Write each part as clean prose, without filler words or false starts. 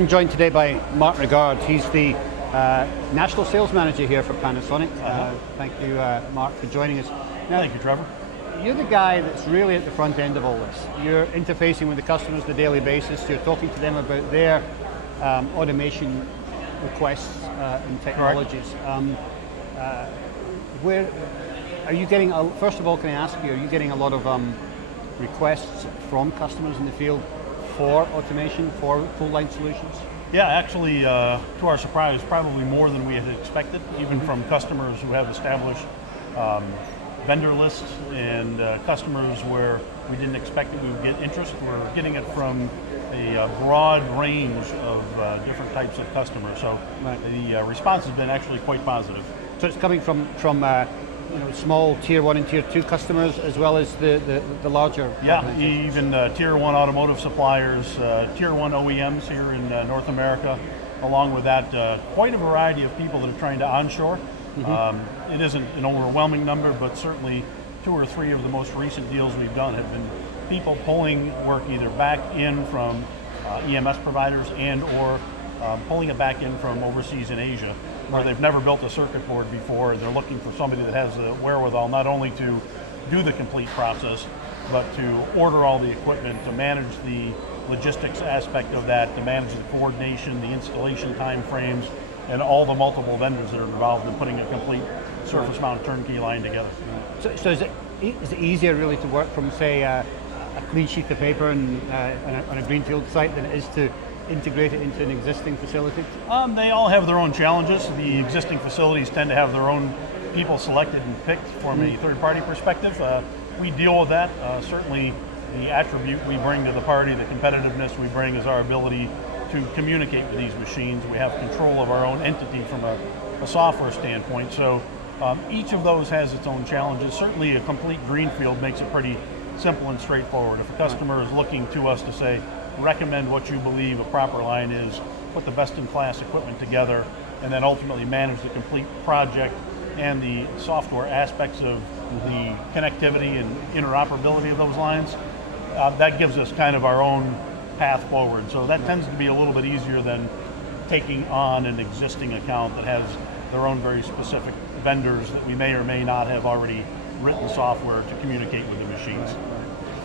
I'm joined today by Mark Ragard. He's the National Sales Manager here for Panasonic. Thank you, Mark, for joining us. Now, thank you, Trevor. You're the guy that's really at the front end of all this. You're interfacing with the customers on a daily basis. You're talking to them about their automation requests and technologies. Where are you getting? First of all, can I ask you? Are you getting a lot of requests from customers in the field for automation, for full line solutions? Yeah, actually, to our surprise, probably more than we had expected, even from customers who have established vendor lists and customers where we didn't expect that we would get interest. We're getting it from a broad range of different types of customers. So the response has been actually quite positive. So it's coming from small tier 1 and tier 2 customers as well as the larger. Yeah, even tier 1 automotive suppliers, tier 1 OEMs here in North America, along with that quite a variety of people that are trying to onshore. It isn't an overwhelming number, but certainly 2 or 3 of the most recent deals we've done have been people pulling work either back in from EMS providers and or pulling it back in from overseas in Asia, where they've never built a circuit board before. They're looking for somebody that has the wherewithal not only to do the complete process, but to order all the equipment, to manage the logistics aspect of that, to manage the coordination, the installation time frames, and all the multiple vendors that are involved in putting a complete surface mount turnkey line together. So is it easier really to work from, say, a clean sheet of paper and on a greenfield site than it is to integrate it into an existing facility? They all have their own challenges. The existing facilities tend to have their own people selected and picked from a third-party perspective. We deal with that. Certainly the attribute we bring to the party, the competitiveness we bring, is our ability to communicate with these machines. We have control of our own entity from a software standpoint. So each of those has its own challenges. Certainly a complete greenfield makes it pretty simple and straightforward. If a customer is looking to us to say, recommend what you believe a proper line is, put the best-in-class equipment together, and then ultimately manage the complete project and the software aspects of the connectivity and interoperability of those lines, that gives us kind of our own path forward. So that tends to be a little bit easier than taking on an existing account that has their own very specific vendors that we may or may not have already written software to communicate with the machines.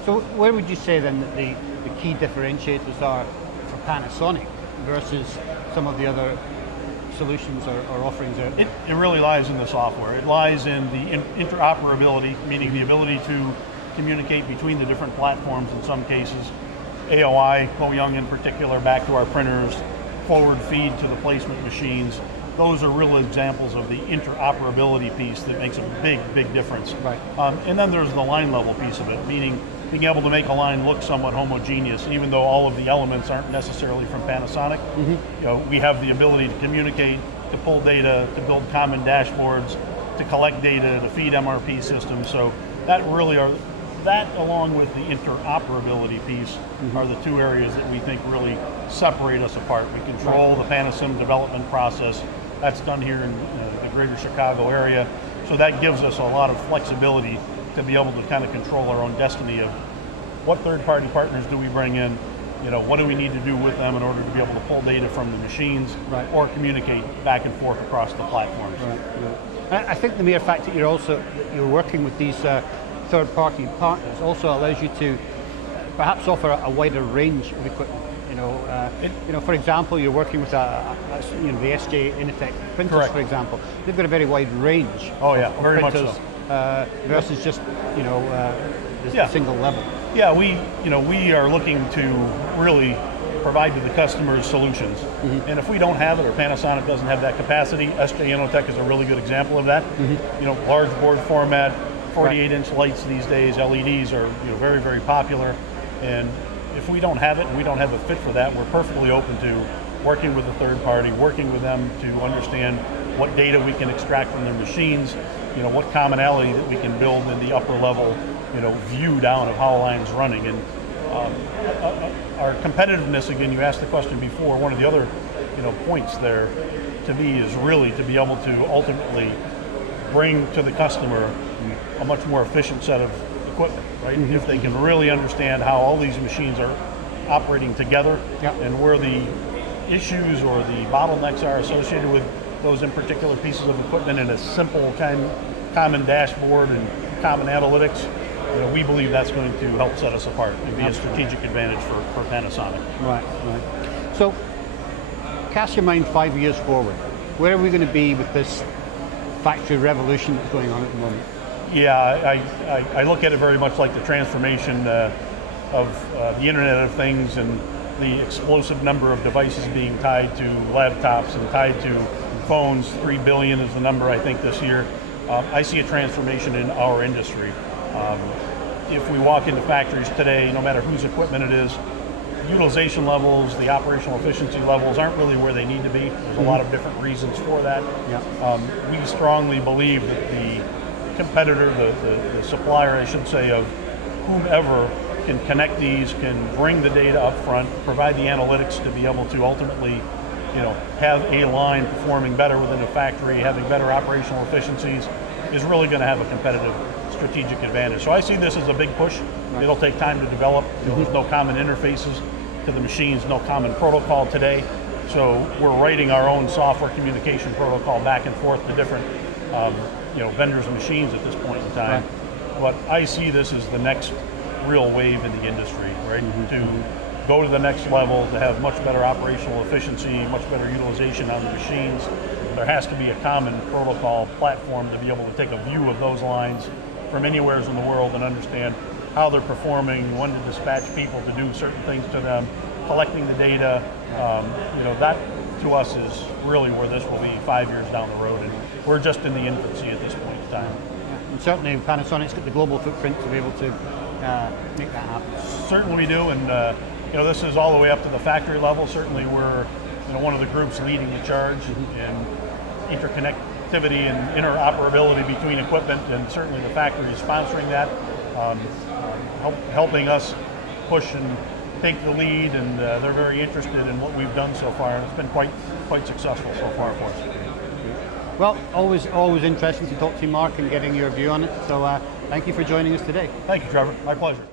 So where would you say then that the key differentiators are for Panasonic versus some of the other solutions or offerings out there? It really lies in the software. It lies in the interoperability, meaning the ability to communicate between the different platforms in some cases. AOI, Young in particular, back to our printers, forward feed to the placement machines. Those are real examples of the interoperability piece that makes a big, big difference. Right. And then there's the line level piece of it, meaning being able to make a line look somewhat homogeneous, even though all of the elements aren't necessarily from Panasonic. We have the ability to communicate, to pull data, to build common dashboards, to collect data, to feed MRP systems. So that really are, that along with the interoperability piece are the 2 areas that we think really separate us apart. We control the Panasim development process. That's done here in the greater Chicago area. So that gives us a lot of flexibility to be able to kind of control our own destiny of what third-party partners do we bring in, what do we need to do with them in order to be able to pull data from the machines or communicate back and forth across the platforms. I think the mere fact that you're working with these third-party partners also allows you to perhaps offer a wider range of equipment. For example, you're working with the SJ Initech printers, for example. They've got a very wide range. Of very printers, much so. Versus just a single level. Yeah, we are looking to really provide to the customers solutions. And if we don't have it, or Panasonic doesn't have that capacity, SJ Initech is a really good example of that. Large board format, 48-inch lights these days, LEDs are very, very popular. And if we don't have it and we don't have a fit for that, we're perfectly open to working with a third party, working with them to understand what data we can extract from their machines, what commonality that we can build in the upper level, view down of how a line's running. And our competitiveness, again, you asked the question before, one of the other points there to me is really to be able to ultimately bring to the customer a much more efficient set of equipment, right? If they can really understand how all these machines are operating together and where the issues or the bottlenecks are associated with those in particular pieces of equipment in a simple common dashboard and common analytics, we believe that's going to help set us apart and be a strategic advantage for Panasonic. Right, right. So, cast your mind 5 years forward. Where are we going to be with this factory revolution that's going on at the moment? Yeah, I look at it very much like the transformation of the Internet of Things and the explosive number of devices being tied to laptops and tied to phones. 3 billion is the number, I think, this year. I see a transformation in our industry. If we walk into factories today, no matter whose equipment it is, utilization levels, the operational efficiency levels aren't really where they need to be. There's a lot of different reasons for that. Yeah. We strongly believe that the competitor, the supplier, I should say, of whomever can connect these, can bring the data up front, provide the analytics to be able to ultimately have a line performing better within a factory, having better operational efficiencies, is really going to have a competitive strategic advantage. So I see this as a big push. Right. It'll take time to develop. There's no common interfaces to the machines, no common protocol today. So we're writing our own software communication protocol back and forth to different vendors and machines at this point in time. Right. But I see this as the next real wave in the industry, right? To go to the next level, to have much better operational efficiency, much better utilization on the machines. There has to be a common protocol platform to be able to take a view of those lines from anywhere in the world and understand how they're performing, when to dispatch people to do certain things to them, collecting the data. That to us is really where this will be 5 years down the road, and we're just in the infancy at this point in time. Yeah. And certainly Panasonic's got the global footprint to be able to make that happen. Certainly we do, and this is all the way up to the factory level. Certainly we're one of the groups leading the charge in interconnectivity and interoperability between equipment, and certainly the factory is sponsoring that, helping us push and take the lead, and they're very interested in what we've done so far, and it's been quite successful so far for us. Well, always interesting to talk to you, Mark, and getting your view on it. So thank you for joining us today. Thank you, Trevor. My pleasure.